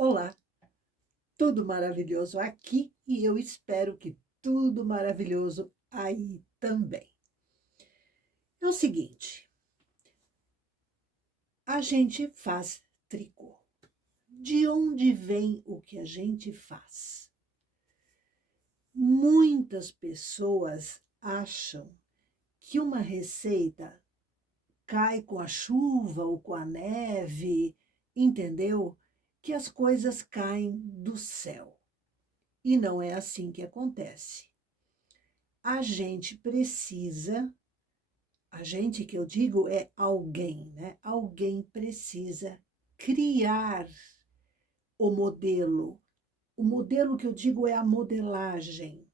Olá, tudo maravilhoso aqui e eu espero que tudo maravilhoso aí também. É o seguinte, a gente faz tricô. De onde vem o que a gente faz? Muitas pessoas acham que uma receita cai com a chuva ou com a neve, entendeu? Que as coisas caem do céu. E não é assim que acontece. A gente precisa, a gente que eu digo é alguém, né? Alguém precisa criar o modelo. O modelo que eu digo é a modelagem.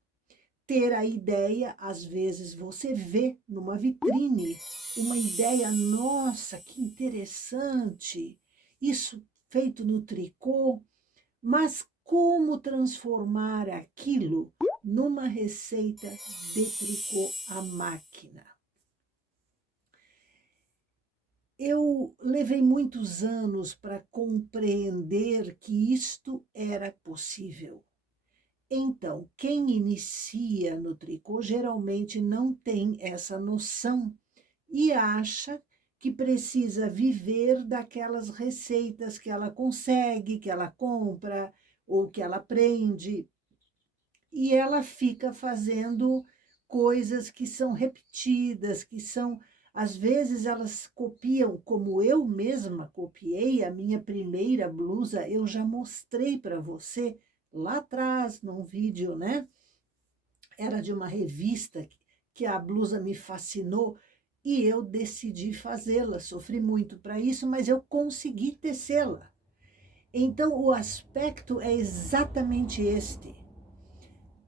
Ter a ideia, às vezes você vê numa vitrine uma ideia, nossa, que interessante, isso feito no tricô, mas como transformar aquilo numa receita de tricô à máquina? Eu levei muitos anos para compreender que isto era possível. Então, quem inicia no tricô geralmente não tem essa noção e acha que precisa viver daquelas receitas que ela consegue, que ela compra ou que ela aprende, e ela fica fazendo coisas que são repetidas, que são, às vezes elas copiam, como eu mesma copiei a minha primeira blusa, eu já mostrei para você lá atrás, num vídeo, né? Era de uma revista que a blusa me fascinou e eu decidi fazê-la. Sofri muito para isso, mas eu consegui tecê-la. Então, o aspecto é exatamente este.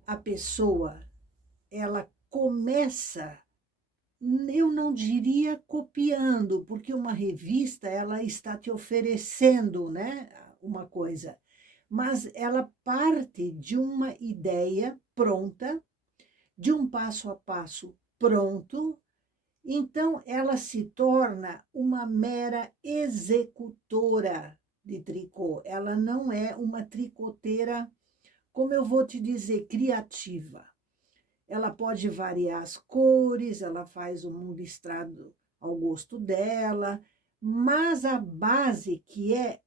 A pessoa, ela começa, eu não diria copiando, porque uma revista, ela está te oferecendo, né, uma coisa, mas ela parte de uma ideia pronta, de um passo a passo pronto, então ela se torna uma mera executora de tricô. Ela não é uma tricoteira, como eu vou te dizer, criativa. Ela pode variar as cores, ela faz um listrado ao gosto dela, mas a base, que é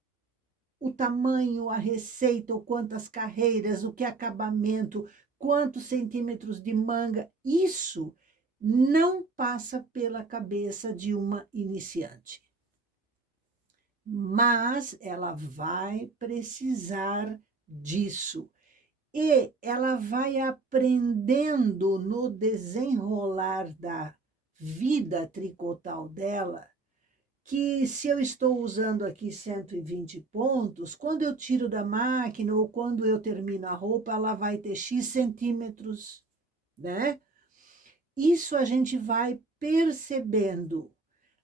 o tamanho, a receita, o quantas carreiras, o que acabamento, quantos centímetros de manga, isso não passa pela cabeça de uma iniciante. Mas ela vai precisar disso. E ela vai aprendendo no desenrolar da vida tricotal dela que se eu estou usando aqui 120 pontos, quando eu tiro da máquina ou quando eu termino a roupa, ela vai ter X centímetros, né? Isso a gente vai percebendo.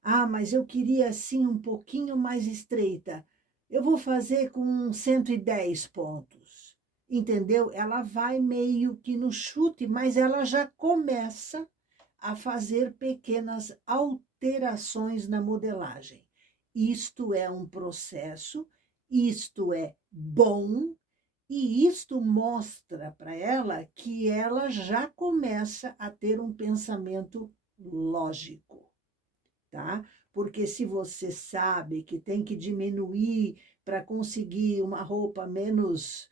Ah, mas eu queria assim um pouquinho mais estreita. Eu vou fazer com 110 pontos. Entendeu? Ela vai meio que no chute, mas ela já começa a fazer pequenas alterações na modelagem. Isto é um processo, isto é bom, e isto mostra para ela que ela já começa a ter um pensamento lógico, tá? Porque se você sabe que tem que diminuir para conseguir uma roupa menos,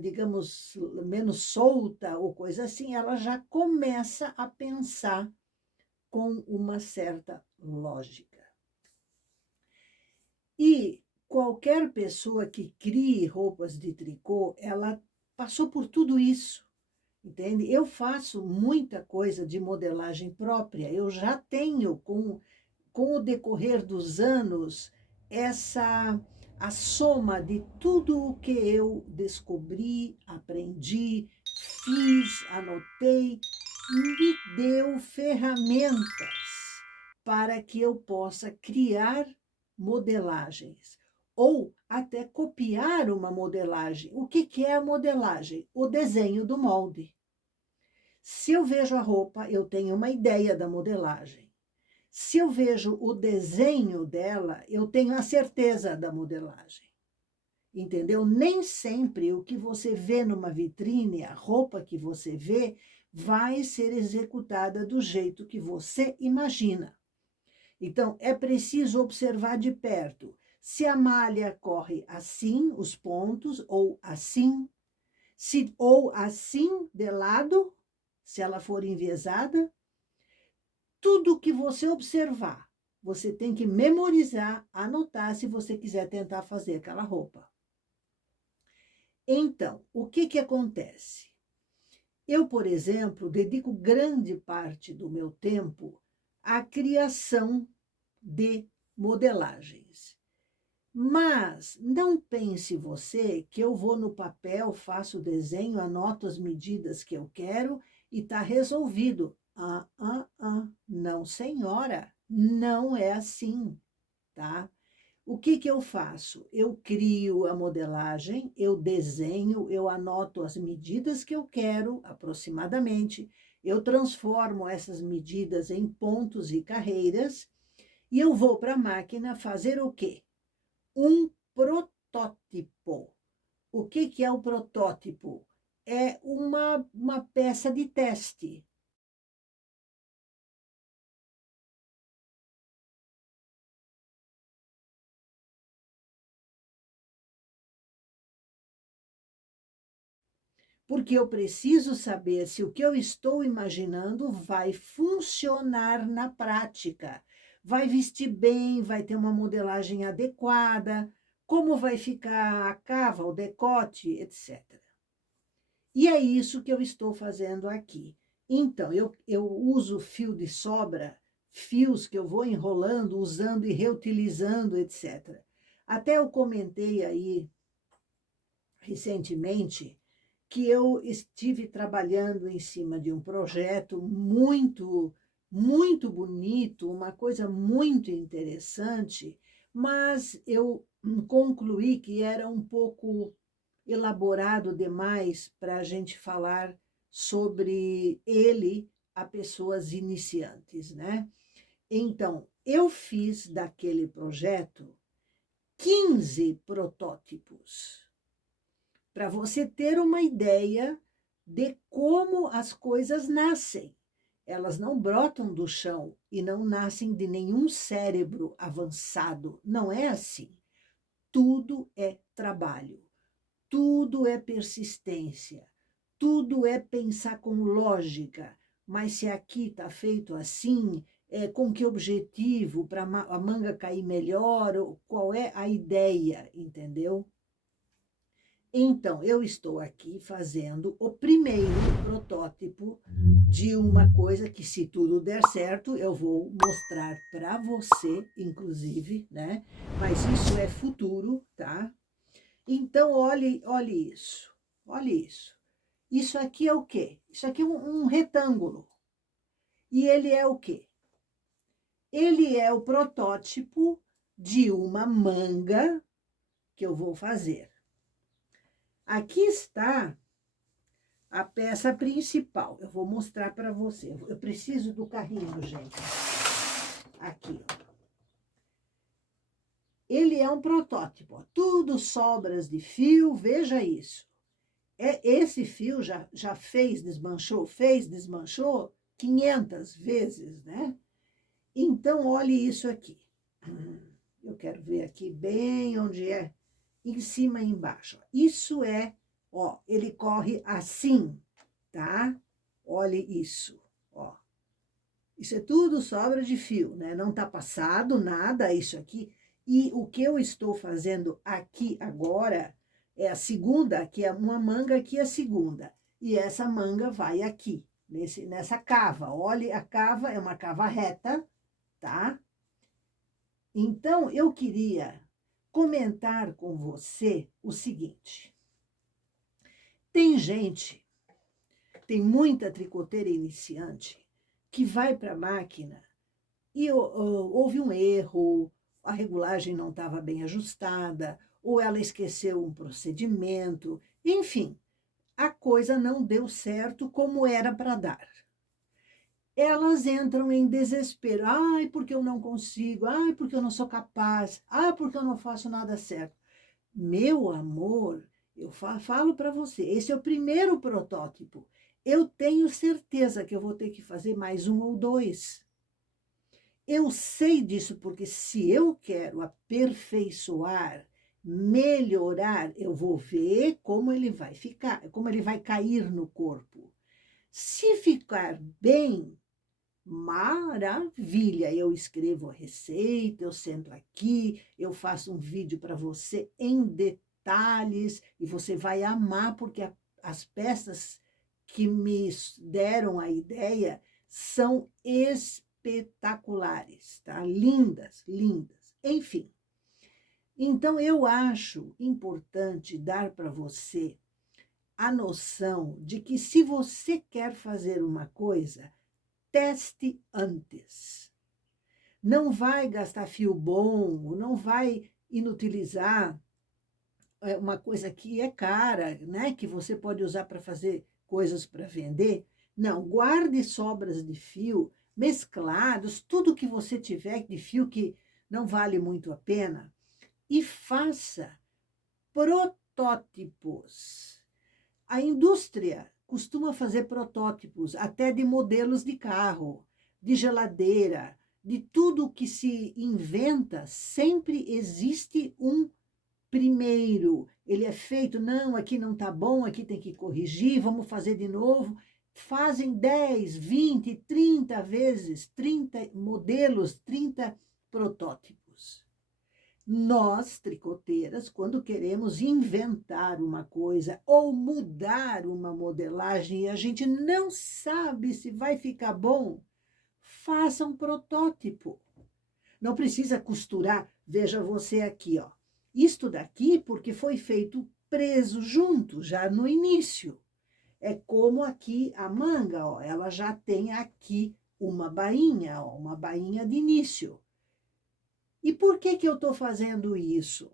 digamos, menos solta ou coisa assim, ela já começa a pensar com uma certa lógica. E qualquer pessoa que crie roupas de tricô, ela passou por tudo isso, entende? Eu faço muita coisa de modelagem própria, eu já tenho, com o decorrer dos anos, a soma de tudo o que eu descobri, aprendi, fiz, anotei, me deu ferramentas para que eu possa criar modelagens ou até copiar uma modelagem. O que é a modelagem? O desenho do molde. Se eu vejo a roupa, eu tenho uma ideia da modelagem. Se eu vejo o desenho dela, eu tenho a certeza da modelagem. entendeu? Nem sempre o que você vê numa vitrine, a roupa que você vê, vai ser executada do jeito que você imagina. Então, é preciso observar de perto se a malha corre assim, os pontos, ou assim, ou assim de lado, se ela for enviesada. Tudo que você observar, você tem que memorizar, anotar se você quiser tentar fazer aquela roupa. Então, o que que acontece? Eu, por exemplo, dedico grande parte do meu tempo à criação de modelagens. Mas não pense você que eu vou no papel, faço o desenho, anoto as medidas que eu quero e está resolvido. Não, senhora, não é assim, tá? O que que eu faço? Eu crio a modelagem, eu desenho, eu anoto as medidas que eu quero, aproximadamente, eu transformo essas medidas em pontos e carreiras e eu vou para a máquina fazer o quê? Um protótipo. O que que é o protótipo? É uma peça de teste. Porque eu preciso saber se o que eu estou imaginando vai funcionar na prática. Vai vestir bem, vai ter uma modelagem adequada, como vai ficar a cava, o decote, etc. E é isso que eu estou fazendo aqui. Então, eu uso fio de sobra, fios que eu vou enrolando, usando e reutilizando, etc. Até eu comentei aí recentemente que eu estive trabalhando em cima de um projeto muito bonito, uma coisa muito interessante, mas eu concluí que era um pouco elaborado demais para a gente falar sobre ele a pessoas iniciantes, né? Então, eu fiz daquele projeto 15 protótipos para você ter uma ideia de como as coisas nascem. Elas não brotam do chão e não nascem de nenhum cérebro avançado. Não é assim. Tudo é trabalho, tudo é persistência, tudo é pensar com lógica. Mas se aqui está feito assim, com que objetivo? Para a manga cair melhor? Qual é a ideia, entendeu? Então, eu estou aqui fazendo o primeiro protótipo de uma coisa que, se tudo der certo, eu vou mostrar para você, inclusive, né? Mas isso é futuro, tá? Então, olhe isso. Olhe isso. Isso aqui é o quê? Isso aqui é um retângulo. E ele é o quê? Ele é o protótipo de uma manga que eu vou fazer. Aqui está a peça principal. Eu vou mostrar para você. Eu preciso do carrinho, gente. Aqui, ó. Ele é um protótipo, ó. Tudo sobras de fio, veja isso. Esse fio já fez, desmanchou, 500 vezes, né? Então, olhe isso aqui. Eu quero ver aqui bem onde é, em cima e embaixo. Isso é, ó, ele corre assim, tá? Olhe isso, ó. Isso é tudo sobra de fio, né? Não tá passado nada isso aqui. E o que eu estou fazendo aqui agora é a segunda, aqui é uma manga, aqui é a segunda. E essa manga vai aqui, nessa cava. Olhe, a cava é uma cava reta, tá? Então, eu queria comentar com você o seguinte. Tem gente, tem muita tricoteira iniciante que vai para a máquina e houve um erro, a regulagem não estava bem ajustada, ou ela esqueceu um procedimento, enfim, a coisa não deu certo como era para dar. Elas entram em desespero. Ai, porque eu não consigo. Ai, porque eu não sou capaz. Ai, porque eu não faço nada certo. Meu amor, eu falo para você, esse é o primeiro protótipo. Eu tenho certeza que eu vou ter que fazer mais um ou dois. Eu sei disso porque se eu quero aperfeiçoar, melhorar, eu vou ver como ele vai ficar, como ele vai cair no corpo. Se ficar bem, maravilha, eu escrevo a receita, eu sento aqui, eu faço um vídeo para você em detalhes e você vai amar porque as peças que me deram a ideia são espetaculares, tá? Lindas, lindas. Enfim, então eu acho importante dar para você a noção de que se você quer fazer uma coisa, teste antes. Não vai gastar fio bom, não vai inutilizar uma coisa que é cara, né? Que você pode usar para fazer coisas para vender. Não, guarde sobras de fio, mesclados, tudo que você tiver de fio que não vale muito a pena, e faça protótipos. A indústria costuma fazer protótipos até de modelos de carro, de geladeira, de tudo que se inventa, sempre existe um primeiro. Ele é feito, não, aqui não está bom, aqui tem que corrigir, vamos fazer de novo. Fazem 10, 20, 30 vezes, 30 modelos, 30 protótipos. Nós, tricoteiras, quando queremos inventar uma coisa ou mudar uma modelagem e a gente não sabe se vai ficar bom, faça um protótipo. Não precisa costurar. Veja você aqui, ó. Isto daqui porque foi feito preso junto, já no início. É como aqui a manga, ó, ela já tem aqui uma bainha, ó, uma bainha de início. E por que eu estou fazendo isso?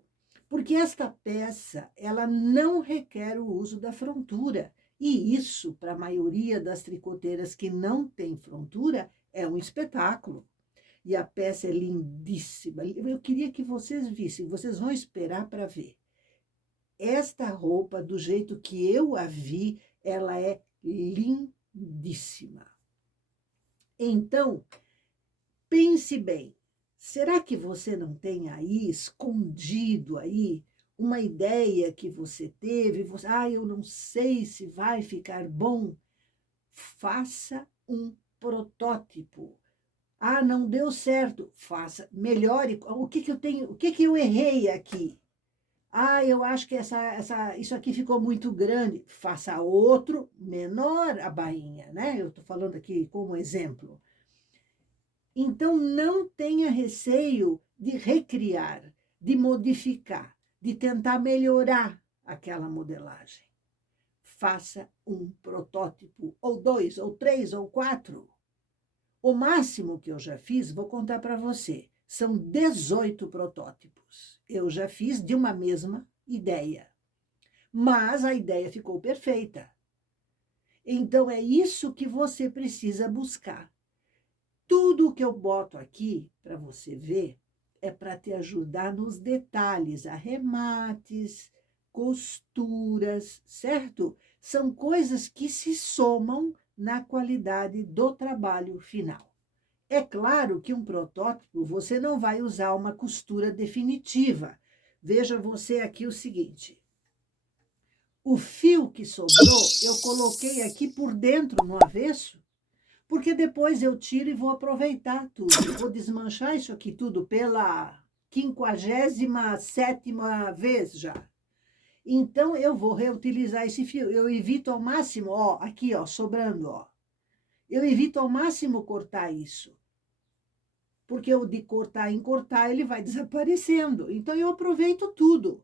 Porque esta peça, ela não requer o uso da frontura. E isso, para a maioria das tricoteiras que não tem frontura, é um espetáculo. E a peça é lindíssima. Eu queria que vocês vissem, vocês vão esperar para ver. Esta roupa, do jeito que eu a vi, ela é lindíssima. Então, pense bem. Será que você não tem aí, escondido aí, uma ideia que você teve? Você, eu não sei se vai ficar bom. Faça um protótipo. Não deu certo. Faça, melhore. O que eu tenho, o que eu errei aqui? Eu acho que isso aqui ficou muito grande. Faça outro, menor a bainha, né? Eu estou falando aqui como exemplo. Então, não tenha receio de recriar, de modificar, de tentar melhorar aquela modelagem. Faça um protótipo, ou dois, ou três, ou quatro. O máximo que eu já fiz, vou contar para você, são 18 protótipos. Eu já fiz de uma mesma ideia. Mas a ideia ficou perfeita. Então, é isso que você precisa buscar. Tudo que eu boto aqui para você ver é para te ajudar nos detalhes, arremates, costuras, certo? São coisas que se somam na qualidade do trabalho final. É claro que um protótipo você não vai usar uma costura definitiva. Veja você aqui o seguinte. O fio que sobrou, eu coloquei aqui por dentro no avesso, porque depois eu tiro e vou aproveitar tudo. Eu vou desmanchar isso aqui tudo pela 57ª vez já. Então, eu vou reutilizar esse fio. Eu evito ao máximo, ó, aqui, ó, sobrando, ó. Eu evito ao máximo cortar isso. Porque o de cortar em cortar, ele vai desaparecendo. Então, eu aproveito tudo.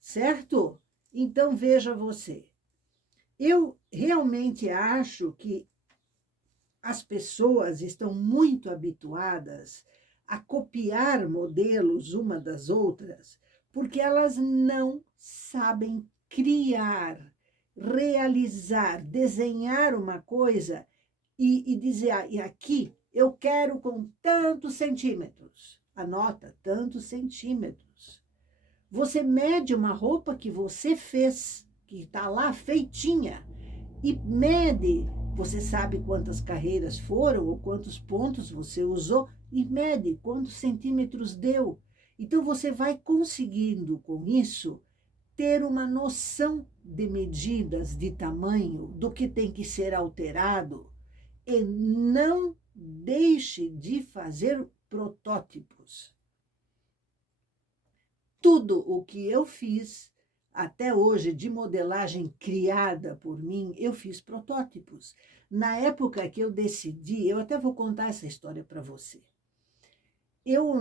Certo? Então, veja você. Eu realmente acho que as pessoas estão muito habituadas a copiar modelos uma das outras, porque elas não sabem criar, realizar, desenhar uma coisa e dizer, e aqui eu quero com tantos centímetros. Anota, tantos centímetros. Você mede uma roupa que você fez, que está lá feitinha, e mede. Você sabe quantas carreiras foram ou quantos pontos você usou e mede quantos centímetros deu. Então você vai conseguindo com isso ter uma noção de medidas, de tamanho, do que tem que ser alterado e não deixe de fazer protótipos. Tudo o que eu fiz até hoje de modelagem criada por mim, eu fiz protótipos. Na época que eu decidi, eu até vou contar essa história para você.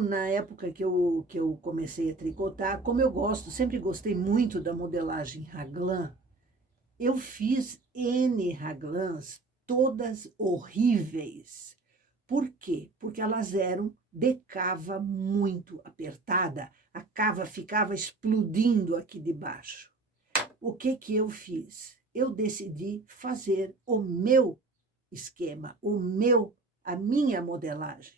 Na época que eu comecei a tricotar, como eu gosto, sempre gostei muito da modelagem raglan, eu fiz N raglãs, todas horríveis. Por quê? Porque elas eram de cava muito apertada, a cava ficava explodindo aqui de baixo. O que que eu fiz? Eu decidi fazer o meu esquema, a minha modelagem.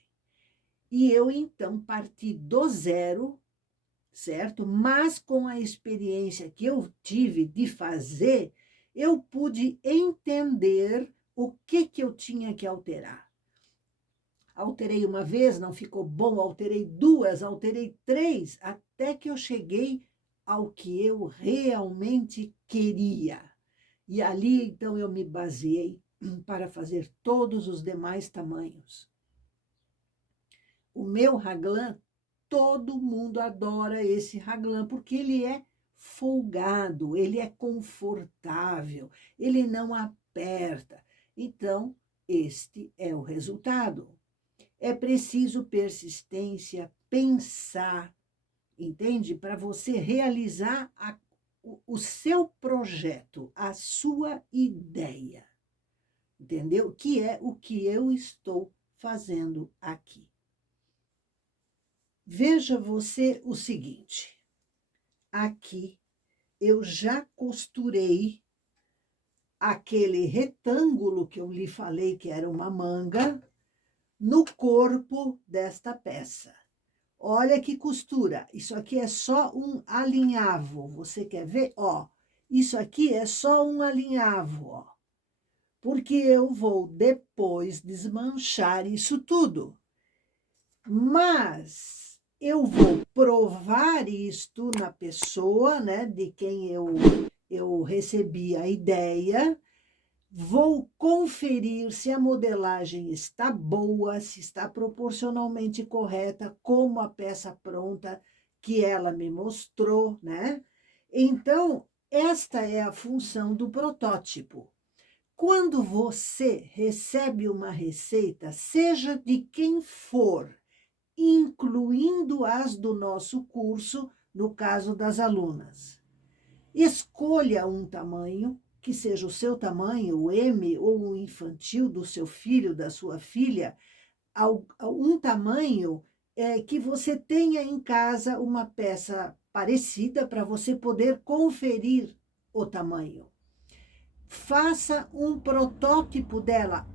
E eu, então, parti do zero, certo? Mas com a experiência que eu tive de fazer, eu pude entender o que eu tinha que alterar. Alterei uma vez, não ficou bom, alterei duas, alterei três, até que eu cheguei ao que eu realmente queria. E ali, então, eu me baseei para fazer todos os demais tamanhos. O meu raglan, todo mundo adora esse raglan, porque ele é folgado, ele é confortável, ele não aperta. Então, este é o resultado. É preciso persistência, pensar, entende? Para você realizar o seu projeto, a sua ideia, entendeu? Que é o que eu estou fazendo aqui. Veja você o seguinte, aqui eu já costurei aquele retângulo que eu lhe falei que era uma manga no corpo desta peça. Olha que costura, isso aqui é só um alinhavo, você quer ver? Ó, isso aqui é só um alinhavo, ó, porque eu vou depois desmanchar isso tudo. Mas eu vou provar isto na pessoa, né, de quem eu recebi a ideia, vou conferir se a modelagem está boa, se está proporcionalmente correta, como a peça pronta que ela me mostrou, né? Então, esta é a função do protótipo. Quando você recebe uma receita, seja de quem for, incluindo as do nosso curso, no caso das alunas. Escolha um tamanho, que seja o seu tamanho, o M ou o infantil do seu filho, da sua filha, um tamanho que você tenha em casa uma peça parecida para você poder conferir o tamanho. Faça um protótipo dela,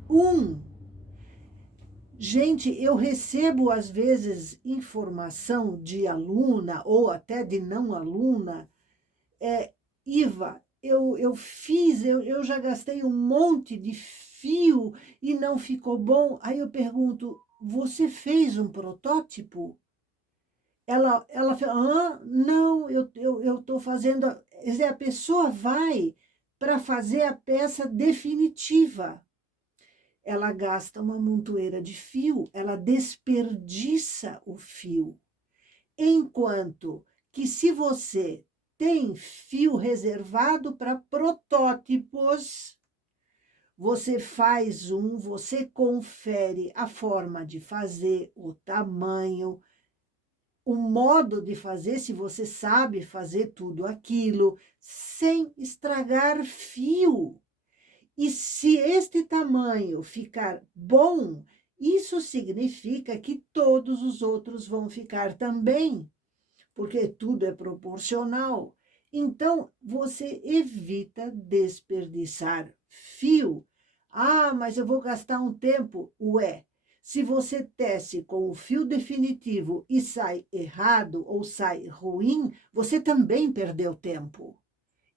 Gente, eu recebo às vezes informação de aluna ou até de não aluna, Iva, eu já gastei um monte de fio e não ficou bom. Aí eu pergunto, você fez um protótipo? Ela fala, não, eu estou fazendo. Quer dizer, a pessoa vai para fazer a peça definitiva. Ela gasta uma montoeira de fio, ela desperdiça o fio. Enquanto que se você tem fio reservado para protótipos, você faz você confere a forma de fazer, o tamanho, o modo de fazer, se você sabe fazer tudo aquilo, sem estragar fio. E se este tamanho ficar bom, isso significa que todos os outros vão ficar também, porque tudo é proporcional. Então, você evita desperdiçar fio. Ah, mas eu vou gastar um tempo. Ué, Se você tece com o fio definitivo e sai errado ou sai ruim, você também perdeu tempo.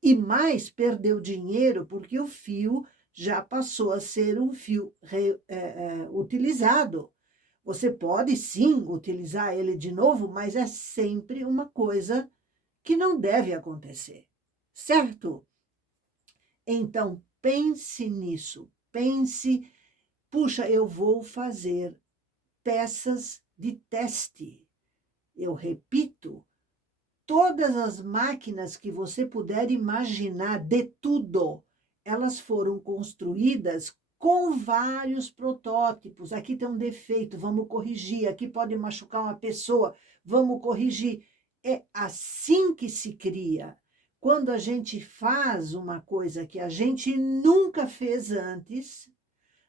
E mais, perdeu dinheiro, porque o fio já passou a ser um fio utilizado. Você pode sim utilizar ele de novo, mas é sempre uma coisa que não deve acontecer, certo? Então, pense nisso, pense, puxa, eu vou fazer peças de teste. Eu repito, todas as máquinas que você puder imaginar, de tudo, elas foram construídas com vários protótipos. Aqui tem um defeito, vamos corrigir. Aqui pode machucar uma pessoa, vamos corrigir. É assim que se cria. Quando a gente faz uma coisa que a gente nunca fez antes,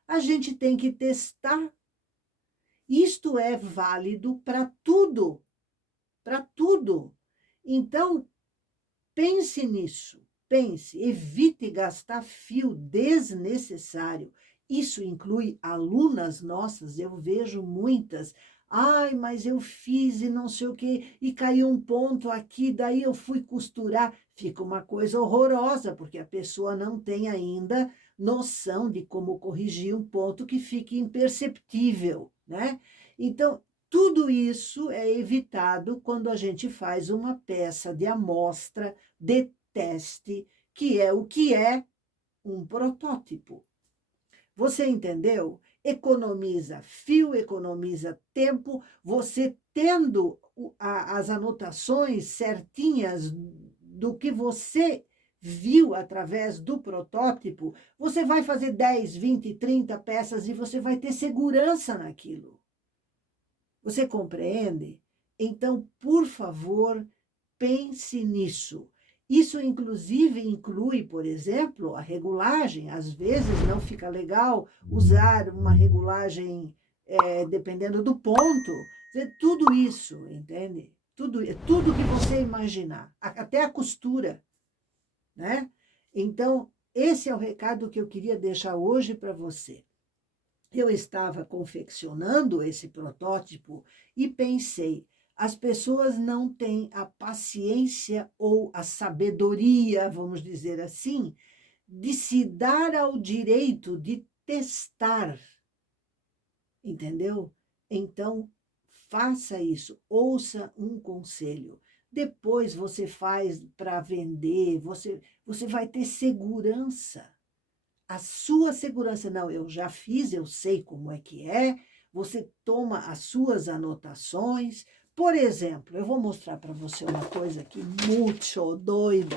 a gente tem que testar. Isto é válido para tudo, para tudo. Então, pense nisso, pense, evite gastar fio desnecessário. Isso inclui alunas nossas, eu vejo muitas. Ai, mas eu fiz e não sei o quê, e caiu um ponto aqui, daí eu fui costurar. Fica uma coisa horrorosa, porque a pessoa não tem ainda noção de como corrigir um ponto que fique imperceptível, né? Então, tudo isso é evitado quando a gente faz uma peça de amostra, de teste, que é um protótipo. Você entendeu? Economiza fio, economiza tempo, você tendo as anotações certinhas do que você viu através do protótipo, você vai fazer 10, 20, 30 peças e você vai ter segurança naquilo. Você compreende? Então, por favor, pense nisso. Isso, inclusive, inclui, por exemplo, a regulagem. Às vezes não fica legal usar uma regulagem dependendo do ponto. Tudo isso, entende? Tudo que você imaginar, até a costura, né? Então, esse é o recado que eu queria deixar hoje para você. Eu estava confeccionando esse protótipo e pensei, as pessoas não têm a paciência ou a sabedoria, vamos dizer assim, de se dar ao direito de testar, entendeu? Então, faça isso, ouça um conselho. Depois você faz para vender, você vai ter segurança. A sua segurança, não, eu já fiz, eu sei como é que é, você toma as suas anotações. Por exemplo, eu vou mostrar para você uma coisa aqui muito doida.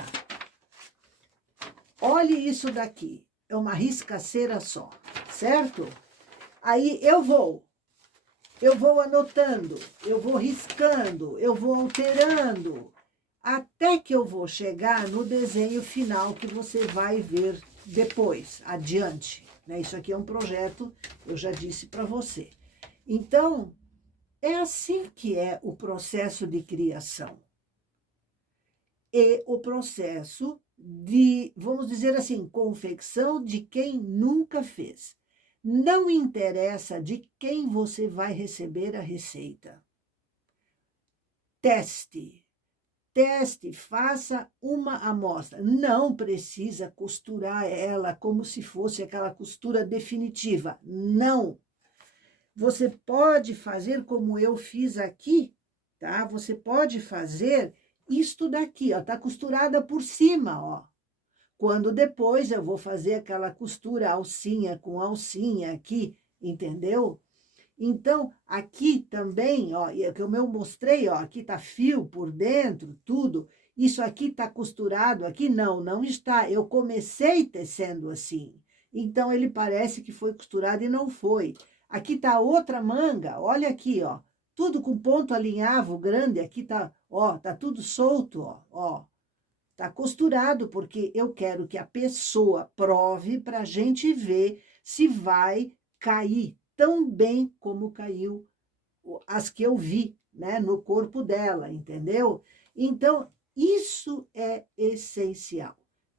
Olhe isso daqui, é uma riscaceira só, certo? Aí eu vou anotando, eu vou riscando, eu vou alterando, até que eu vou chegar no desenho final que você vai ver depois, adiante. Né? Isso aqui é um projeto, eu já disse para você. Então, é assim que é o processo de criação. E o processo de, vamos dizer assim, confecção de quem nunca fez. Não interessa de quem você vai receber a receita. Teste, faça uma amostra. Não precisa costurar ela como se fosse aquela costura definitiva. Não. Você pode fazer como eu fiz aqui, tá? Você pode fazer isto daqui, ó, tá costurada por cima, ó. Quando depois eu vou fazer aquela costura alcinha com alcinha aqui, entendeu? Então, aqui também, ó, e é que eu mostrei, ó, aqui tá fio por dentro, tudo. Isso aqui tá costurado, aqui não está. Eu comecei tecendo assim. Então, ele parece que foi costurado e não foi. Aqui tá outra manga, olha aqui, ó. Tudo com ponto alinhavo grande, aqui tá, ó, tá tudo solto, ó. Tá costurado, porque eu quero que a pessoa prove pra gente ver se vai cair tão bem como caiu as que eu vi, né, no corpo dela, entendeu? Então, isso é essencial.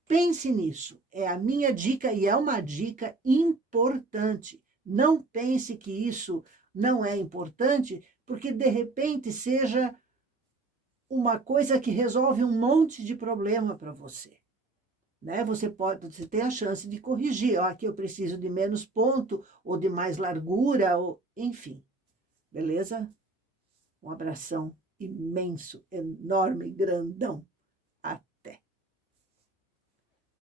Pense nisso, é a minha dica e é uma dica importante. Não pense que isso não é importante, porque de repente seja uma coisa que resolve um monte de problema para você. Né? Você tem a chance de corrigir. Ó, aqui eu preciso de menos ponto, ou de mais largura, ou enfim. Beleza? Um abração imenso, enorme, grandão.